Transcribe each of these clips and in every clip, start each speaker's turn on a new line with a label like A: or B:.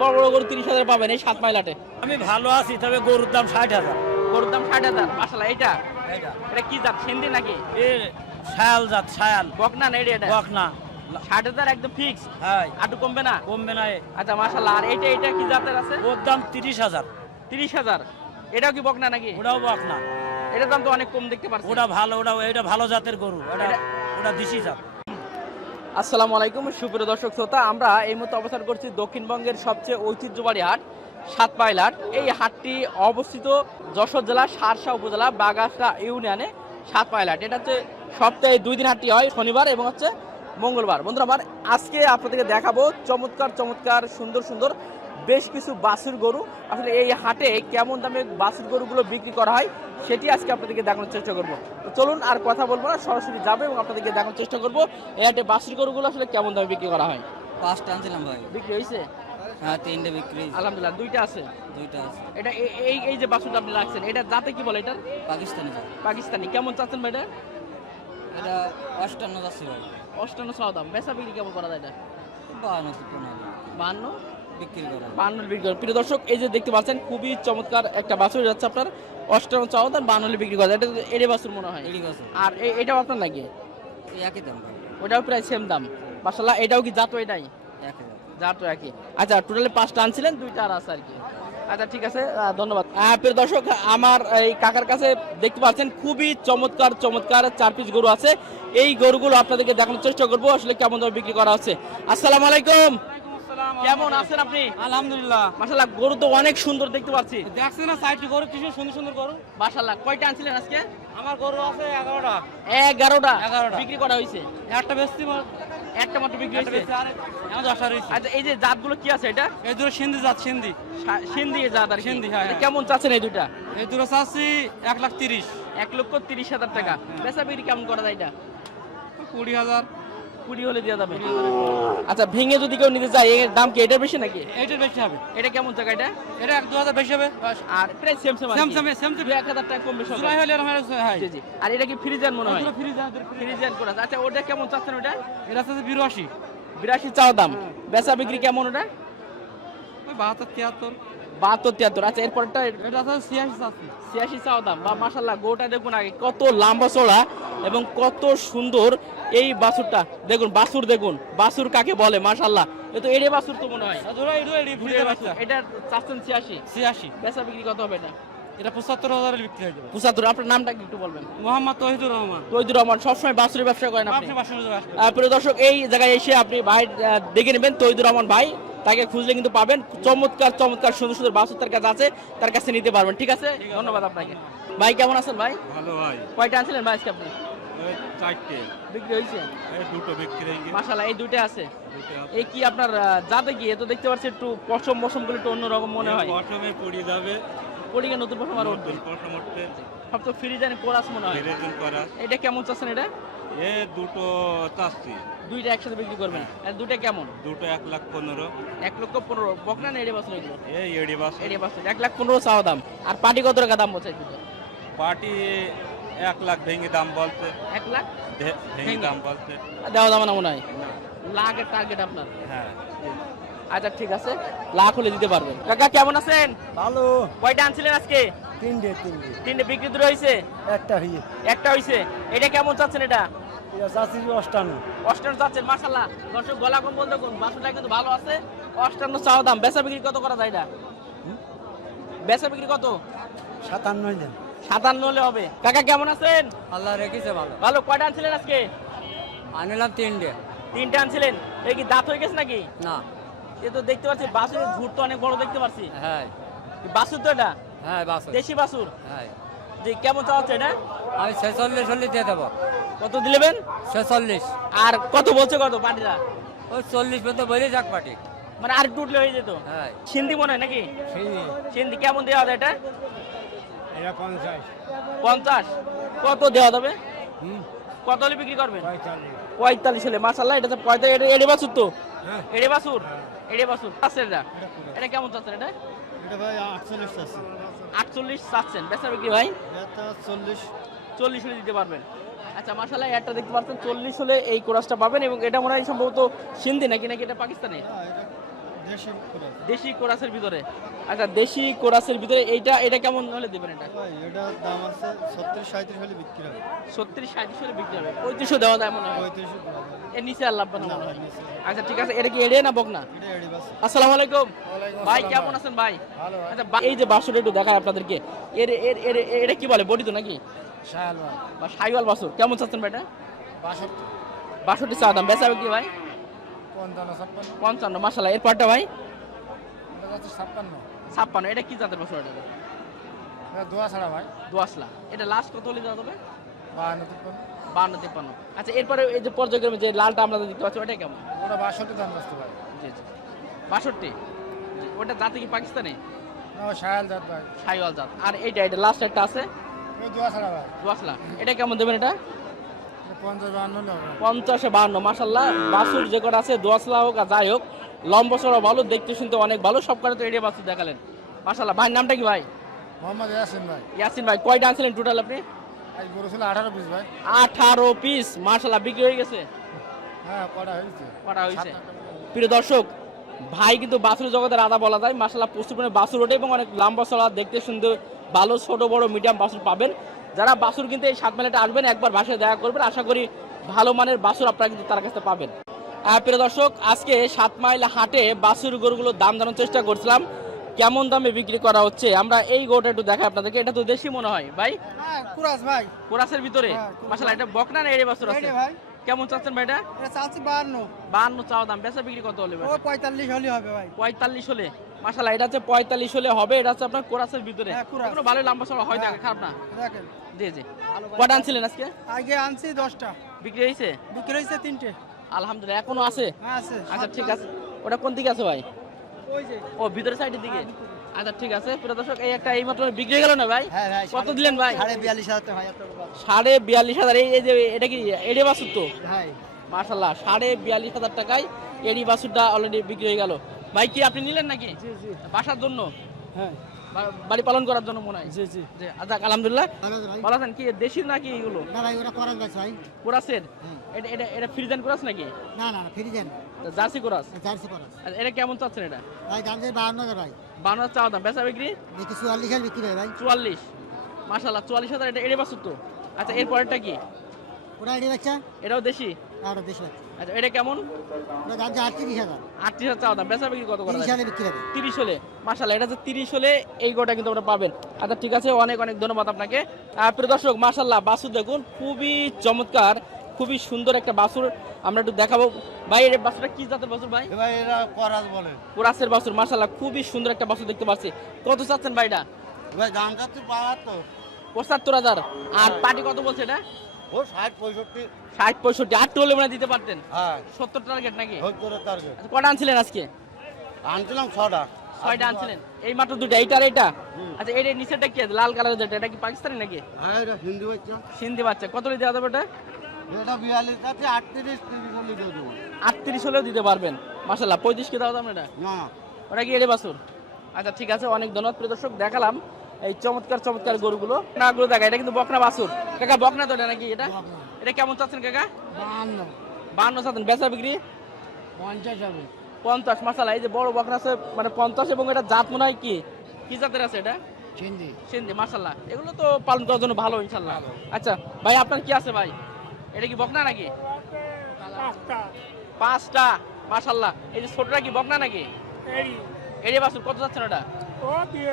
A: বড় বড় গরু তিরিশ হাজার পাবেন এই সাত মাইলাটে
B: আমি ভালো আছি তবে গরুর দাম ষাট হাজার।
A: গরুর দাম ষাট হাজার? মাসালা এটা এটা কি জাত সিন্ধি নাকি?
B: শায়াল জাত শায়াল।
A: বকনা না এটা? এটা
B: বক না
A: ষাট হাজার একদম ফিক্স
B: হ্যাঁ।
A: আটু কমবে না?
B: কমবে না
A: আচ্ছা মাসাল্লাহ আর এটা এটা কি জাতের আছে?
B: ওর দাম তিরিশ হাজার।
A: তিরিশ হাজার। এটাও কি বকনা নাকি?
B: ওটাও বক না
A: এটার দাম তো অনেক কম দেখতে পাচ্ছি
B: ওটা ভালো ওটা এটা ভালো জাতের গরু। ওটা ওটা দিশি জাত।
A: আসসালামু আলাইকুম, সুপ্রিয় দর্শক শ্রোতা, আমরা এই মুহূর্তে অবস্থান করছি দক্ষিণবঙ্গের সবচেয়ে ঐতিহ্যবাহী হাট, সাতপাইল হাট। এই হাটটি অবস্থিত যশোর জেলা সারসা উপজেলা বাগাসা ইউনিয়নে সাতপাইল হাট। এটা হচ্ছে সপ্তাহে দুই দিন হাটটি হয়, শনিবার এবং হচ্ছে মঙ্গলবার। বন্ধুরা, আমার আজকে আপনাদেরকে দেখাবো চমৎকার চমৎকার, সুন্দর সুন্দর বেশ কিছু বাছুর গরু। আসলে এই হাটে কেমন দামে বাছুর গরুগুলো বিক্রি করা হয় সেটি আজকে আপনাদেরকে দেখানোর চেষ্টা করব। তো চলুন আর কথা বলব না সরাসরি যাবে এবং আপনাদেরকে দেখানোর চেষ্টা করব। এই হাটে বাছুর গরুগুলো আসলে কেমন দামে বিক্রি করা হয়?
C: পাঁচটা আনছিলাম ভাই।
A: বিক্রি হয়েছে?
C: হ্যাঁ তিনটে বিক্রি
A: আলহামদুলিল্লাহ দুইটা আছে?
C: দুইটা আছে।
A: এটা এই এই যে বাছুরটা আপনি রাখছেন এটা যাতে কি বলে এটা?
C: পাকিস্তানি
A: কেমন চাচ্ছেন ভাই এটা?
C: এটা অষ্টান্ন যাচ্ছে ভাই।
A: অষ্টান্ন চাওয়া দাম। বেচা বিক্রি কেমন করা যায় এটা?
C: বাহান্ন
A: বাহান্ন?
C: বিক্রি করা
A: বাহান্ন বিক্রি করেন প্রিয় দর্শক এই যে দেখতে পাচ্ছেন খুবই চমৎকার একটা বাছুর যাচ্ছে আপনার। অষ্টান্ন চাওয়া দাম বাহান্ন বিক্রি করা এটা এড়ে বাছুর মনে হয়।
C: এড়ি গেছে
A: আর এটাও আপনার নাকি?
C: একই দাম
A: ওটাও প্রায় সেম দাম। মাসাল্লাহ এটাও কি জাতো এটাই?
C: একই দাম।
A: একই। আচ্ছা টোটালি পাঁচটা আনছিলেন দুইটা আর আছে আর কি। আচ্ছা ঠিক আছে ধন্যবাদ। প্রিয় দর্শক আমার এই কাকার কাছে দেখতে পাচ্ছেন খুবই চমৎকার চমৎকার চার পিস গরু আছে। এই গরুগুলো আপনাদেরকে দেখানোর চেষ্টা করব আসলে কেমন দামে বিক্রি করা হচ্ছে। আসসালামু আলাইকুম। কেমন আছেন আপনি?
B: আলহামদুলিল্লাহ।
A: মাসাল্লাহ গরু তো অনেক সুন্দর দেখতে পাচ্ছি।
B: দেখছেন না সাইড গরু কিছু সুন্দর সুন্দর গরু।
A: মাসাল্লাহ কয়টা আনছিলেন আজকে?
B: আমার গরু আছে এগারোটা।
A: এগারোটা?
B: এগারোটা।
A: বিক্রি করা হয়েছে?
B: একটা বেশি
A: একটা মাত্র বিক্রি হয়েছে? আচ্ছা এই যে জাতগুলো কি আছে এটা?
B: এই দুটো সিন্ধি জাত সিন্ধি।
A: সিন্ধি জাত আর
B: সিন্ধি, হ্যাঁ,
A: এটা
B: হ্যাঁ।
A: কেমন চাচ্ছেন এই দুটা
B: এই দুটো চাচ্ছি এক লাখ তিরিশ।
A: এক লক্ষ তিরিশ হাজার টাকা। বেচা বিক্রি কেমন করা যায় এটা?
B: কুড়ি হাজার।
A: কুড়ি হলে দেওয়া যাবে। আচ্ছা ভেঙে যদি কেউ নিতে চায় এর দাম কি এটার বেশি নাকি?
B: এইটার বেশি হবে।
A: এটা কেমন টাকা এটা?
B: এটা দু হাজার বেশি হবে।
A: আর প্রায় same same
B: same same same
A: দুই এক হাজার টাকা কম বেশি হবে।
B: হলে এরকম
A: জি আর এটা কি ফ্রিজার মনে হয়?
B: ফ্রিজ
A: ফ্রিজার করা আছে। আচ্ছা ওটা কেমন চাচ্ছেন ওটা?
B: এটা হচ্ছে বিরাশি।
A: বিরাশি চাও দাম। বেচা বিক্রি কেমন ওটা?
B: ওই বাহাত্তর তিয়াত্তর।
A: বাহাত্তর তিয়াত্তর। আচ্ছা এরপরটা
B: এটা? ছিয়াশি চাচ্ছি।
A: ছিয়াশি চাও দাম। বা মাসাল্লাহ গোটা দেখুন আগে কত লম্বা চড়া এবং কত সুন্দর এই বাছুরটা। দেখুন বাছুর দেখুন। বাছুর কাকে বলে মাসাল্লাহ এ তো এড়ে বাছুর তো মনে হয়। এটা চাচ্ছেন ছিয়াশি?
B: ছিয়াশি।
A: বেচা বিক্রি কত হবে এটা?
B: এটা পঁচাত্তর হাজারের বিক্রি হয়ে যাবে।
A: পঁচাত্তর আপনার নামটা কি একটু বলবেন?
B: মোহাম্মদ তহিদুর রহমান।
A: সবসময় ব্যবসা করেন আপনি? প্রিয় দর্শক এই জায়গায় এসে আপনি ভাই দেখে নেবেন তৈদুর রহমান ভাই। তাকে খুঁজলে কিন্তু পাবেন। চমৎকার চমৎকার সুন্দর সুন্দর বাছুর তার কাছে আছে তার কাছে নিতে পারবেন ঠিক আছে? ধন্যবাদ আপনাকে। ভাই কেমন আছেন ভাই?
D: ভালো ভাই।
A: কয়টা আনছিলেন ভাই আজকে আপনি? বিক্রি হয়েছে?
D: দুটো বিক্রি
A: এই দুইটা আছে।
D: দুটো আছে।
A: এই কি আপনার যাতে তো দেখতে পাচ্ছি একটু পশম মশমগুলো একটু অন্যরকম মনে হয়।
D: পশমে পড়ে যাবে।
A: নতুন পশম আর উঠবে।
D: পশম
A: সব তো ফ্রি জানি কোরাস মনে হয়।
D: ফিরেজন করা
A: এটা কেমন চাচ্ছেন এটা?
D: এ দুটো চাচ্ছি।
A: দুইটা একসাথে বিক্রি করবেন? আর দুইটা কেমন?
D: দুটো এক লাখ পনেরো।
A: এক লক্ষ পনেরো। বকনা না এড়ে বাসন এগুলো?
D: এই এড়ি বাস
A: এড়ে বাসন। এক লাখ পনেরো চাওয়া দাম। আর পাটি কত টাকা দাম বলছে?
D: পার্টি এক লাখ ভেঙে দাম বলতে
A: এক লাখ?
D: ভেঙে
A: ভেঙে?
D: দাম। বলতে
A: দেওয়া দাম না মনে হয়? লাখের টার্গেট আপনার?
D: হ্যাঁ।
A: আচ্ছা ঠিক আছে। লাখ হলে দিতে পারবেন। কাকা কেমন আছেন?
E: ভালো।
A: কয়টা আনছিলেন আজকে?
E: তিনটে তিনটে।
A: তিনটে বিক্রি দূরে হয়েছে
E: একটা হইয়ে
A: একটা হয়েছে এটা কেমন চাচ্ছেন এটা?
E: এটা চাষি অষ্টান্ন।
A: অষ্টান্ন চাচ্ছেন মাসাল্লাহ দর্শক গলা কম্বল দেখুন বাসুটা কিন্তু ভালো আছে। অষ্টান্ন চাওয়া দাম। বেচা বিক্রি কত করা যায় এটা? বেচা বিক্রি কত?
E: সাতান্ন দেন
A: সাতান্ন হলে হবে। কাকা কেমন আছেন?
C: আল্লাহ রেখেছে ভালো।
A: ভালো। কয়টা আনছিলেন আজকে?
C: আনিলাম তিনটে।
A: তিনটা আনছিলেন? এই কি দাঁত হয়ে গেছে নাকি?
C: না।
A: এ তো দেখতে পাচ্ছি বাসুরের ঝুট তো অনেক বড় দেখতে পাচ্ছি।
C: হ্যাঁ।
A: বাসুর তো এটা?
C: হ্যাঁ বাস
A: দেশি বাসুর
C: হ্যাঁ।
A: যে কেমন চাওয়াচ্ছে এটা?
C: আমি ছেচল্লিশ হলে দিয়ে দেবো।
A: কত দিলেবেন?
C: ছেচল্লিশ।
A: আর কত বলছে কত পাটিরা
C: ওই চল্লিশ পর্যন্ত বলে যাক পাটি
A: মানে আর একটু উঠলে হয়ে যেত।
C: হ্যাঁ।
A: সিন্ধি মনে হয় নাকি? সিন্ধি। কেমন দেওয়া হবে এটা?
E: এটা পঞ্চাশ।
A: পঞ্চাশ। কত দেওয়া যাবে কত হলে বিক্রি করবেন?
E: পঁয়তাল্লিশ।
A: হলে মাসাল্লাহ এটা তো পঁয়তাল্লিশ এড়ে বাসুর তো?
E: হ্যাঁ।
A: এড়ে বাসুর এড়ে বাসুর চাচ্ছেন এটা? এটা কেমন চাচ্ছেন এটা?
E: এটা ভাই আটচল্লিশ আছে
A: আটচল্লিশ চাচ্ছেন। বেচা বিক্রি ভাই?
E: এটা চল্লিশ।
A: চল্লিশ হলে দিতে পারবেন। আচ্ছা মাসাল্লাহ একটা দেখতে পাচ্ছেন চল্লিশ হলে এই কোরাসটা পাবেন এবং এটা মনে হয় সম্ভবত সিন্ধি নাকি নাকি এটা পাকিস্তানি?
E: দেশি
A: কোরাসের ভিতরে। আচ্ছা দেশি কোরাসের ভিতরে এইটা এটা কেমন হলে দেবেন এটা?
E: ভাই এটার দাম আছে ছত্রিশ সাঁত্রিশ হলে বিক্রি হবে।
A: ছত্রিশ সাঁত্রিশ হলে বিক্রি হবে। পঁয়ত্রিশশো দেওয়া যায় মনে হয়। এর নিচে আর লাভ না আচ্ছা ঠিক আছে এটা কি এড়িয়ে না বকনা
E: এটা
A: আসসালামু আলাইকুম। ভাই কেমন আছেন ভাই? আচ্ছা এই যে বাসুর একটু দেখায় আপনাদেরকে। এর এর এর এটা কি বলে বডি তো নাকি?
E: শাল ভাই
A: বা সাইওয়াল বাসুর। কেমন চাচ্ছেন ভাই এটা?
E: বাষট্টি।
A: বাষট্টি চা দাম। বেচা কি ভাই?
E: পঞ্চান্ন ছাপ্পান্ন।
A: পঞ্চান্ন মাসালা এর পরটা ভাই
E: ছাপ্পান্ন।
A: ছাপ্পান্ন। এটা কি জাতের বাসুর এটা?
E: দোয়া ছাড়া ভাই।
A: দোয়াশলা এটা লাস্ট কত হলে দেওয়া যাবে?
E: বাহান্ন তিপ্পান্ন।
A: বান্ন তিপ্পান্ন। আচ্ছা এরপরে এই যে পর্যায়ক্রমে যে লালটা আমরা দেখতে পাচ্ছি ওটা কেমন?
E: ওটা বাষট্টি দাম আসতে ভাই।
A: জি জি। বাষট্টি? ওটা জাতি কি পাকিস্তানি?
E: শাল জাত ভাই।
A: সাইওয়াল জাত। আর এইটা এটা লাস্ট একটা আছে?
E: এটা দোয়া ছাড়া ভাই।
A: দোয়াশলা এটা কেমন দেবেন এটা?
E: পঞ্চাশ বাহান্ন
A: মাসাল্লাহ বাসুর যে কটা আছে দোয়াশলা হোক আর যাই হোক লম্বা ভালো দেখতে শুনতে অনেক ভালো সব কটা তো বাসুর দেখালেন। মাসাল্লাহ ভাইয়ের নামটা কি ভাই?
E: মোহাম্মদ ইয়াসিন ভাই।
A: ইয়াসিন ভাই কয়টা আনছিলেন টোটাল আপনি?
E: আঠারো পিস ভাই।
A: আঠারো পিস মার্শাল্লাহ বিক্রি হয়ে গেছে?
E: হ্যাঁ কটা হয়েছে।
A: কটা হয়েছে? প্রিয় দর্শক ভাই কিন্তু বাসুর জগতের আদা বলা যায়। প্রচুর পরিমাণে বাসুর ওঠে এবং অনেক লম্বা চড়া দেখতে সুন্দর ভালো ছোট বড় মিডিয়াম বাসুর পাবেন। যারা বাসুর কিন্তু এই সাত মেলাটা আসবেন একবার বাসায় দেখা করবেন। আশা করি ভালো মানের বাসুর আপনারা কিন্তু তার কাছে পাবেন। প্রিয় দর্শক আজকে সাত মাইল হাটে বাসুর গরুগুলোর দাম জানার চেষ্টা করছিলাম। কেমন দামে বিক্রি করা হচ্ছে? আমরা এই গরুটা একটু দেখাই আপনাদেরকে। এটা তো দেশি মনে হয়। ভাই?
E: হ্যাঁ কুরাস ভাই।
A: কোরাসের ভিতরে?
E: হ্যাঁ।
A: মাসাল্লাহ এটা বকনা না এড়ে বাসুর আছে?
E: ভাই।
A: কেমন চাচ্ছেন ভাই এটা?
E: এটা চাচ্ছি বাহান্ন।
A: বাহান্ন চাওয়া দাম। বেচা বিক্রি কত হলে ভাই?
E: ও পঁয়তাল্লিশ হলে হবে ভাই।
A: পঁয়তাল্লিশ হলে? মাসাল্লাহ এটা হচ্ছে পঁয়তাল্লিশ হলে হবে এটা হচ্ছে আপনার কোরাসের ভিতরে।
E: হ্যাঁ,
A: কোনো ভালো লম্বা হয়
E: হ্যাঁ।
A: খারাপ না।
E: দেখেন।
A: জি জি। কটা আনছিলেন আজকে?
E: আগে আনছি দশটা।
A: বিক্রি হয়েছে?
E: বিক্রি হয়েছে তিনটে।
A: আলহামদুলিল্লাহ এখনও আছে?
E: হ্যাঁ আছে।
A: আচ্ছা ঠিক আছে। ওটা কোন দিকে আছে ভাই?
E: ওই যে।
A: ও ভিতরে সাইডের দিকে? আচ্ছা ঠিক আছে। প্রিয় দর্শক এই একটা বিক্রি হয়ে গেল না ভাই?
E: হ্যাঁ
A: কত দিলেন ভাই?
E: সাড়ে বিয়াল্লিশ হাজার ভাই
A: সাড়ে বিয়াল্লিশ হাজার এই যে এটা কি এড়ে বাসুর তো? মার্শাল্লাহ সাড়ে বিয়াল্লিশ হাজার টাকায় এডি বাসুরটা অলরেডি বিক্রি হয়ে গেল। ভাই কি আপনি নিলেন নাকি?
E: জি জি।
A: বাসার জন্য?
E: হ্যাঁ।
A: বাড়ি পালন করার জন্য মনে হয়?
E: জি জি।
A: জি আচ্ছা আলহামদুলিল্লাহ।
E: ভালো
A: আছেন? কি দেশি নাকি এগুলো?
E: না ভাই ওরা গাছ ভাই।
A: কোরাসের? এটা এটা এটা ফ্রিজেন কোরাস নাকি?
E: না না
A: জার্সি কোরাস?
E: চারশো করাস।
A: এটা কেমন চাচ্ছেন এটা?
E: ভাই দাম দিয়ে বাহান্ন হাজার ভাই।
A: বানানোর চাওয়া দাম। বেচা বিক্রি?
E: দেখি ভাই।
A: এটা এড়ে বাসুর তো। আচ্ছা এর পরেরটা কি?
E: ওরা এডি বাচ্চা
A: এটাও দেশি?
E: আর বাচ্চা
A: আচ্ছা এটা কেমন?
E: আটত্রিশ হাজার।
A: আটত্রিশ হাজার চাওয়া দাম। বেচা বিক্রি কত করা
E: তিরিশ
A: হলে? মাসাল্লাহ এটা যে তিরিশ হলে এই গোটা কিন্তু আমরা পাবেন। আচ্ছা ঠিক আছে অনেক অনেক ধন্যবাদ আপনাকে। আহ, প্রিয় দর্শক মাসাল্লাহ বাসুর দেখুন খুবই চমৎকার খুবই সুন্দর একটা বাসুর আমরা একটু দেখাবো। ভাই এই বাসুরটা কি জাতের বাসুর ভাই?
E: ভাই এরা করাস বলে।
A: কোরাসের বাসুর মাসাল্লাহ খুবই সুন্দর একটা বাসুর দেখতে পাচ্ছি। কত চাচ্ছেন ভাই এটা?
E: ভাই দাম যাচ্ছে বাহাত্তর।
A: পঁচাত্তর হাজার। আর পার্টি কত বলছে এটা?
E: ও ষাট পঁয়ষট্টি।
A: ষাট পঁয়ষট্টি। আটটু হলে মানে দিতে পারতেন।
E: হ্যাঁ।
A: সত্তর টার্গেট নাকি?
E: সত্তরের টার্গেট
A: আচ্ছা, কটা আনছিলেন আজকে?
E: আনছিলাম ছটা
A: ছয়টা আনছিলেন? এই মাত্র দুটো এইটা? আর এটা আচ্ছা এটা কি লাল কালারের যেটা এটা কি পাকিস্তানি নাকি?
E: হ্যাঁ এটা হিন্দি বাচ্চা।
A: সিন্ধি বাচ্চা। কত দেওয়া যাবে এটা
E: এটা বিয়াল্লিশ আছে আটত্রিশ তিরিশ দিয়ে দেবো।
A: আটত্রিশ হলেও দিতে পারবেন। মাসাল্লাহ পঁয়ত্রিশ কে দেওয়া যাবে এটা
E: না।
A: ওটা কি এড়ে বাসুর? আচ্ছা ঠিক আছে অনেক ধন্যবাদ। প্রিয় দর্শক দেখালাম। এই চমৎকার চমৎকার গরুগুলো। নাগুলো দেখা এটা কিন্তু বকনা বাসুর কাকা বকনা তো নাকি এটা? এটা কেমন চাচ্ছেন কাকা?
E: বাহান্ন।
A: বান্ন চাচ্ছেন বেচা বিক্রি?
E: পঞ্চাশ হবে।
A: পঞ্চাশ মাসালা এই যে বড় বকনা আছে মানে পঞ্চাশ এবং এটা জাত মনে হয় কি? কি জাতের আছে এটা?
E: হিন্দি
A: সিন্ধি মাসাল্লাহ এগুলো তো পালন করার জন্য ভালো ইনশাল্লাহ আচ্ছা ভাই আপনার কি আছে ভাই? এটা কি বকনা নাকি? পাঁচটা। মাসাল্লাহ এই যে ছোটটা কি বকনা নাকি? এড়িয়ে বাসুর কত যাচ্ছেন ওটা?
F: ও দিয়ে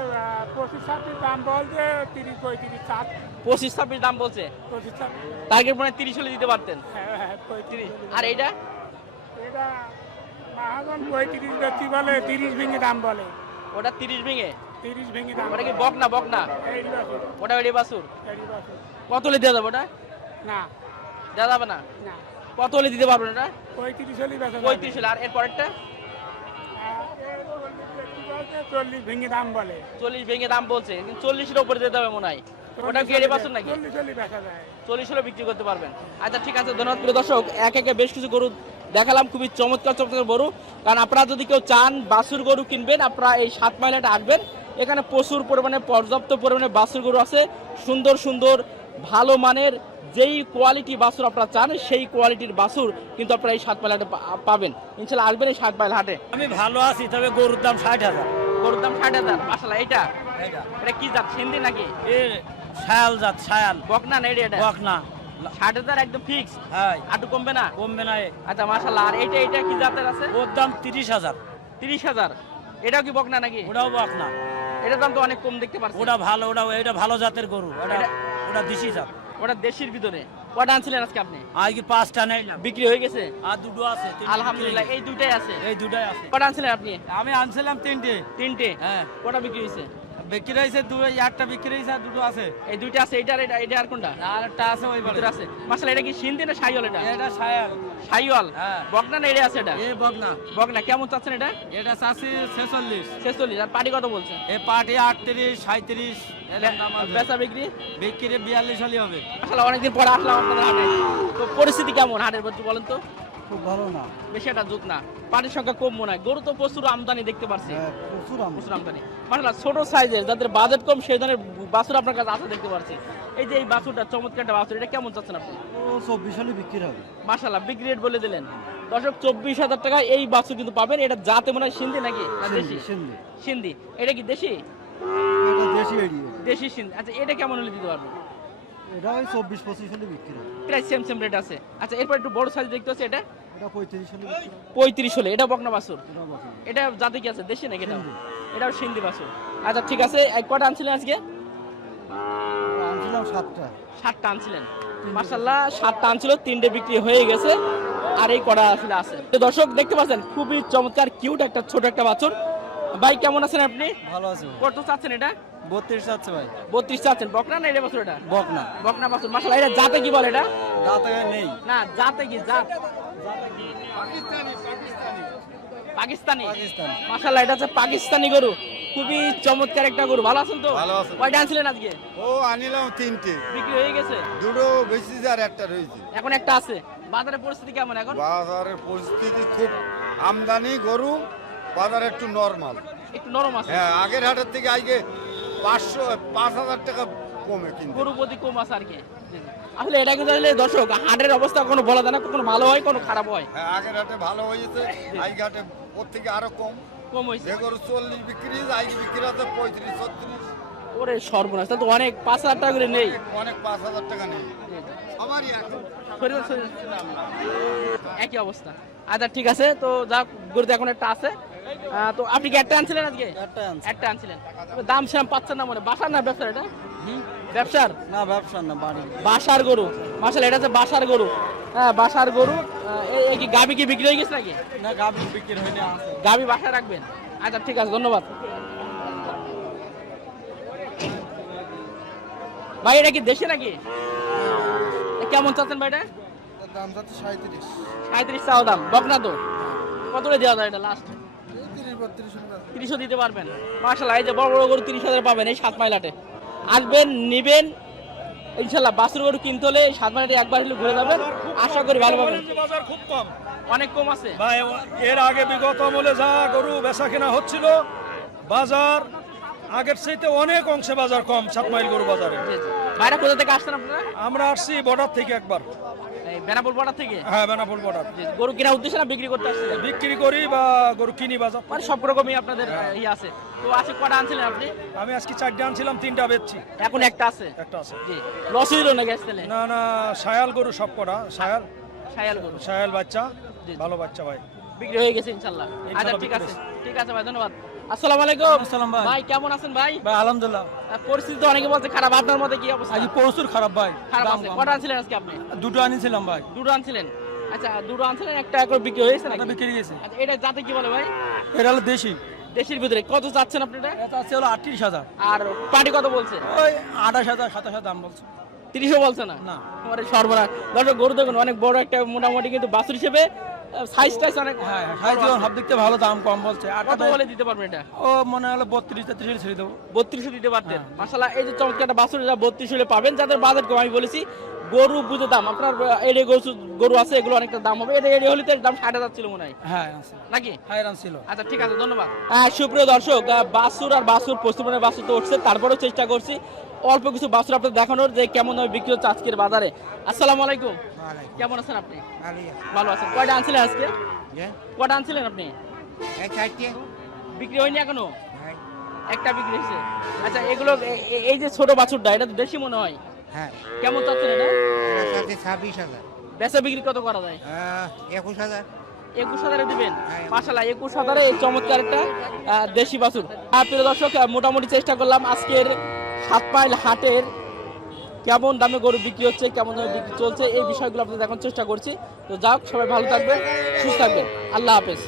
F: পঁচিশ ছাব্বিশ দাম বলছে তিরিশ পঁয়ত্রিশ সাত
A: পঁচিশ ছাব্বিশ দাম বলছে?
F: পঁচিশ ছাব্বিশ।
A: টার্গেট মনে তিরিশ হলে দিতে পারতেন।
F: হ্যাঁ হ্যাঁ পঁয়ত্রিশ
A: আর এইটা?
F: এটা মাহাজন পঁয়ত্রিশ বেশি বলে তিরিশ ভেঙে দাম বলে।
A: ওটা তিরিশ ভেঙে?
F: তিরিশ ভেঙে দাম
A: ওটা কি বকনা বকনা?
F: এই বছর।
A: ওটা এড়িয়ে বাসুর কত হলে দেওয়া যাবে ওটা?
F: না।
A: দেওয়া যাবে না?
F: না।
A: কত হলে দিতে পারবেন ওটা?
F: পঁয়ত্রিশ যাবে।
A: পঁয়ত্রিশ হলে। আর এর পরেরটা?
F: চল্লিশ ভেঙে দাম বলে।
A: চল্লিশ ভেঙে দাম বলছে চল্লিশের উপরে দিতে হবে মনে হয়। ওটা কি এড়িয়ে বাসুর নাকি?
F: চল্লিশ হলেই বেচা যায়।
A: চল্লিশ হলে বিক্রি করতে পারবেন। আচ্ছা ঠিক আছে ধন্যবাদ প্রিয় দর্শক। এক একে বেশ কিছু গরু দেখালাম খুবই চমৎকার চমৎকার গরু। কারণ আপনারা যদি কেউ চান গরু কিনবেন আপনারা এই সাত মাইলাটা আসবেন এখানে প্রচুর পরিমাণে পর্যাপ্ত পরিমাণে বাছুর গরু আছে। সুন্দর সুন্দর ভালো মানের যেই কোয়ালিটি বাছুর আপনারা চান সেই কোয়ালিটির বাছুর কিন্তু আপনারা এই সাত পাইল হাটে পাবেন। ইনশাল্লাহ আসবেন এই সাত পাইল হাটে।
B: আমি ভালো আছি তবে গরুর দাম ষাট হাজার।
A: গরুর দাম ষাট হাজার? মাসাল্লাহ এটা এটা কি জাত সিন্ধি নাকি?
B: এ শায়াল জাত শায়াল।
A: বকনা না এটা এটা?
B: বক না
A: ষাট হাজার একদম ফিক্স
B: হ্যাঁ।
A: আটু কমবে না?
B: কমবে না
A: আচ্ছা মাসাল্লাহ আর এটা এটা কি জাতের আছে?
B: ওর দাম তিরিশ হাজার।
A: তিরিশ হাজার। এটাও কি বকনা নাকি?
B: ওটাও বক না
A: এটার দাম তো অনেক কম দেখতে পাচ্ছি
B: ওটা ভালো ওটা এটা ভালো জাতের গরু। ওটা ওটা দিশি জাত।
A: ওটা দেশের ভিতরে। কটা আনছিলেন আজকে আপনি?
B: আজকে পাঁচটা নেই না?
A: বিক্রি হয়ে গেছে?
B: আর দুটো আছে
A: আলহামদুলিল্লাহ এই দুটাই আছে।
B: এই দুটাই আছে।
A: কটা আনছিলেন আপনি?
E: আমি আনছিলাম তিনটে।
A: তিনটে।
E: হ্যাঁ।
A: কটা বিক্রি হয়েছে?
E: বিক্রি হয়েছে দু একটা বিক্রি হয়েছে আর দুটো আছে।
A: এই দুইটা আছে এইটার এটা এটা আর কোনটা?
E: আর একটা আছে ওই
A: ভিতরে আছে। এটা কি সিন্ধি না সাইওয়াল এটা?
E: এটা সায়াল
A: সাইওয়াল।
E: হ্যাঁ।
A: বকনা না এটা আছে এটা?
E: এ বকনা।
A: বকনা কেমন চাচ্ছেন এটা?
E: এটা চাষি ছেচল্লিশ।
A: ছেচল্লিশ আর পাটি কত বলছে?
E: এ পাটি আটত্রিশ সাঁত্রিশ এরকম দাম আছে।
A: বেচা বিক্রি?
E: বিক্রি বিয়াল্লিশ হলে হবে।
A: আসলে অনেকদিন পরে আসলাম আপনাদের হাটে। তো পরিস্থিতি কেমন হাটের প্রতি বলেন তো?
E: খুব ভালো না।
A: বেশি একটা জুত না। পাটির সংখ্যা কম মনে হয়। গরু তো প্রচুর আমদানি দেখতে পারছি।
E: হ্যাঁ, প্রচুর
A: প্রচুর আমদানি। মাসালা ছোট সাইজের যাদের বাজেট কম সেই ধরনের বাছুর আপনার কাছে আছে দেখতে পারছি। এই যে এই বাছুরটা চমৎকার একটা বাছুর এটা কেমন চাচ্ছেন আপনি?
E: চব্বিশ হলে বিক্রি হবে।
A: মাসাল্লাহ বিক্রি রেট বলে দিলেন। দর্শক চব্বিশ হাজার টাকা এই বাছুর কিন্তু পাবেন। এটা জাতে মনে হয় সিন্ধি নাকি? দেশি?
E: সিন্ধি।
A: সিন্ধি। এটা কি দেশি?
E: দেশি
A: দেশি সিন্ধি। আচ্ছা এটা কেমন হলে দিতে পারবেন?
E: এটা ওই চব্বিশ পঁচিশ হলে বিক্রি হবে।
A: প্রায় সেম সেম রেট আছে। আচ্ছা এরপর একটু বড় সাইজ দেখতে হচ্ছে এটা।
E: এটা পঁয়ত্রিশ হলে
A: এটা বকনা বাছুর।
E: এটা
A: জাতি কি আছে? দেশি নাকি এটা এটাও সিন্ধি বাছুর। আচ্ছা ঠিক আছে এক কটা আনছিলেন আজকে?
E: আনছিলাম সাতটা।
A: সাতটা আনছিলেন। মার্শাল্লাহ সাতটা আনছিল তিনটে বিক্রি হয়ে গেছে আর এই কটা আসলে আছে। তো দর্শক দেখতে পাচ্ছেন খুবই চমৎকার কিউট একটা ছোট একটা বাছুর। ভাই কেমন আছেন আপনি?
E: ভালো আছে
A: কত চাচ্ছেন এটা?
E: বত্রিশ যাচ্ছে ভাই।
A: বত্রিশ চাচ্ছেন। বকনা না এটা বাছুর এটা?
E: বক না
A: বকনা বাছুর। এটা জাতে কি বলে এটা?
E: রাতে নেই।
A: না জাতে কি জাত? পাকিস্তানি
E: পাকিস্তান।
A: মাশাআল্লাহ এটা হচ্ছে পাকিস্তানি গরু। খুবই চমৎকার একটা গরু। ভালো আছেন তো?
G: ভালো আছি।
A: কয়টা আনছিলেন আজকে?
G: ও আনিলাম তিনটে।
A: বিক্রি হয়ে গেছে?
G: দুটো বেশি আর একটা রয়েছে।
A: এখন একটা আছে। বাজারের পরিস্থিতি কেমন এখন?
G: বাজারের পরিস্থিতি খুব আমদানি গরু বাজার একটু নরমাল।
A: একটু নরম আছে।
G: হ্যাঁ আগের হাটের থেকে আজকে পাঁচশো পাঁচ হাজার টাকা কমে কিন্তু।
A: গরু প্রতি কম আছে আর কি। আসলে এটা কিন্তু আসলে দর্শক হাটের অবস্থা কোনো বলা যায় না কোনো ভালো হয় কোনো খারাপ হয়।
G: হ্যাঁ আগের হাটে ভালো হয়েছে আজকে হাটে ওর থেকে আরও কম।
A: কম হয়েছে।
G: যে গরু চল্লিশ বিক্রি আজকে বিক্রি আছে পঁয়ত্রিশ ছত্রিশ।
A: ওরে সর্বনাশ তো অনেক পাঁচ হাজার টাকা করে নেই।
G: অনেক পাঁচ হাজার টাকা নেই।
A: শরীর একই অবস্থা। আচ্ছা ঠিক আছে তো যা গরুতে এখন একটা আছে। তো আপনি কি একটা আনছিলেন আজকে?
E: একটা
A: আনছিলেন। দাম সেরকম পাচ্ছেন না মনে বাসার না ব্যবসার এটা? ব্যবসার?
E: না ব্যবসা না বাড়ি।
A: বাসার গরু। মাসাল এটা হচ্ছে বাসার গরু। হ্যাঁ বাসার গরু। কি গাবি কি বিক্রি হয়ে গেছে নাকি?
E: না গাভি বিক্রি হয়নি
A: গাবি বাসায় রাখবেন। আচ্ছা ঠিক আছে ধন্যবাদ। ভাই এটা কি দেশে নাকি? কেমন চাচ্ছেন ভাই এটা?
E: দাম যাচ্ছে সাঁত্রিশ
A: সাঁত্রিশ চাও দাম। বকনা তো? কত করে দেওয়া যায় এটা লাস্ট তিরিশও দিতে পারবেন। মার্শাল্লাহ এই যে বড় বড় গরু তিরিশ হাজার পাবেন এই সাত মাইলাটে আসবেন নিবেন ইনশাল্লাহ বাসুর গরু কিনতে হলে সাত মাইলাটে একবার হলে ঘুরে যাবেন। আশা করি ভালো পাবেন।
F: বাজার খুব কম
A: অনেক কম আছে।
F: ভাই এর আগে বিগত আমলে যা গরু বেচা কেনা হচ্ছিল বাজার আগের চাইতে অনেক অংশে বাজার কম সাত মাইল গরু বাজারে।
A: ভাইরা কোথা থেকে আসছেন আপনারা?
F: আমরা আসছি বর্ডার থেকে একবার।
A: বর্ডার থেকে?
F: হ্যাঁ বর্ডার
A: গরু কেনার উদ্দেশ্যে না বিক্রি করতে
F: বিক্রি করি বা গরু কিনি
A: মানে সব রকমই আপনাদের ইয়ে আছে। তো আছে কটা আনছিলেন আপনি?
F: আমি আজকে চারটে আনছিলাম তিনটা বেচছি।
A: এখন একটা আছে?
F: একটা আছে।
A: জি। লস হইল না গ্যাস তেলে
F: না না সায়াল গরু সব করা সায়াল।
A: সায়াল গরু।
F: সায়াল বাচ্চা ভালো বাচ্চা ভাই।
A: বিক্রি হয়ে গেছে ইনশাল্লাহ। আচ্ছা ঠিক আছে। ঠিক আছে ভাই ধন্যবাদ। আসসালামু আলাইকুম।
E: আসসালাম ভাই।
A: ভাই কেমন আছেন ভাই?
E: ভাই আলহামদুলিল্লাহ।
A: পরিস্থিতি তো অনেকে বলছে খারাপ আপনার মধ্যে কি অবস্থা?
E: আজ প্রচুর খারাপ ভাই
A: খারাপ আছে। কটা আনছিলেন আজকে আপনি?
E: দুটো আনিছিলাম ভাই।
A: দুটো আনছিলেন? আচ্ছা দুটো আনছিলেন একটা একবার বিক্রি হয়েছে নাকি?
E: বিক্রি গেছে
A: আচ্ছা এটা জাতে কি বলে ভাই?
E: এটা হলো দেশি।
A: দেশের ভিতরে। কত চাচ্ছেন আপনি এটা?
E: এটা আছে হলো আটত্রিশ হাজার।
A: আর পার্টি কত বলছে?
E: ওই আঠাশ হাজার সাতাশ হাজার দাম বলছে।
A: তিরিশও বলছে না?
E: না।
A: সর্বনাশ। দর্শক গরু দেখুন অনেক বড় একটা মোটামুটি কিন্তু বাছুর হিসেবে সাইজ টাইজ অনেক
E: হ্যাঁ হ্যাঁ সাইজ সব দেখতে ভালো দাম কম বলছে। আর
A: কত বলে দিতে পারবেন এটা?
E: ও মনে হলো বত্রিশ তেত্রিশ ছেড়ে দেবো।
A: বত্রিশও দিতে পারতেন।
E: হ্যাঁ।
A: মাসালা এই যে চমৎকার একটা বাছুর এটা বত্রিশ হলে পাবেন। যাদের বাজেট কম আমি বলেছি গরু বুঝে দাম। আপনার এড়ে গরু গরু আছে এগুলো অনেকটা দাম হবে। এটা এড়ে হলে তো দাম ষাট হাজার ছিল মনে হয়।
E: হ্যাঁ
A: নাকি?
E: ছিল।
A: আচ্ছা ঠিক আছে ধন্যবাদ। হ্যাঁ সুপ্রিয় দর্শক বাসুর আর বাসুর পশ্চিমবঙ্গের বাসুর তো উঠছে তারপরেও চেষ্টা করছি। অল্প কিছু বাছুর আপনার দেখানোর যে কেমন হবে বিক্রি হচ্ছে আজকের বাজারে। আসসালামু আলাইকুম। কেমন আছেন আপনি? ভালো আছেন। কয়টা আনছিলেন আজকে? কয়টা আনছিলেন আপনি? বিক্রি হয়নি এখনও? একটা বিক্রি হয়েছে। আচ্ছা এগুলো এই যে ছোট বাছুরটা এটা তো দেশি মনে হয়।
H: হ্যাঁ।
A: কেমন চাচ্ছেন এটা?
H: ছাব্বিশ হাজার।
A: বেচা বিক্রি কত করা যায়?
H: একুশ হাজার।
A: একুশ হাজারে দিবেন?
H: হ্যাঁ।
A: মাসাল্লাহ একুশ হাজারে এই চমৎকার একটা দেশি বাছুর। প্রিয় দর্শক মোটামুটি চেষ্টা করলাম আজকের সাত মাইল হাটের কেমন দামে গরু বিক্রি হচ্ছে, কেমন দামে বিক্রি চলছে, এই বিষয়গুলো আপনাদের দেখার চেষ্টা করছি। তো যাক, সবাই ভালো থাকবেন, সুস্থ থাকবেন। আল্লাহ হাফেজ।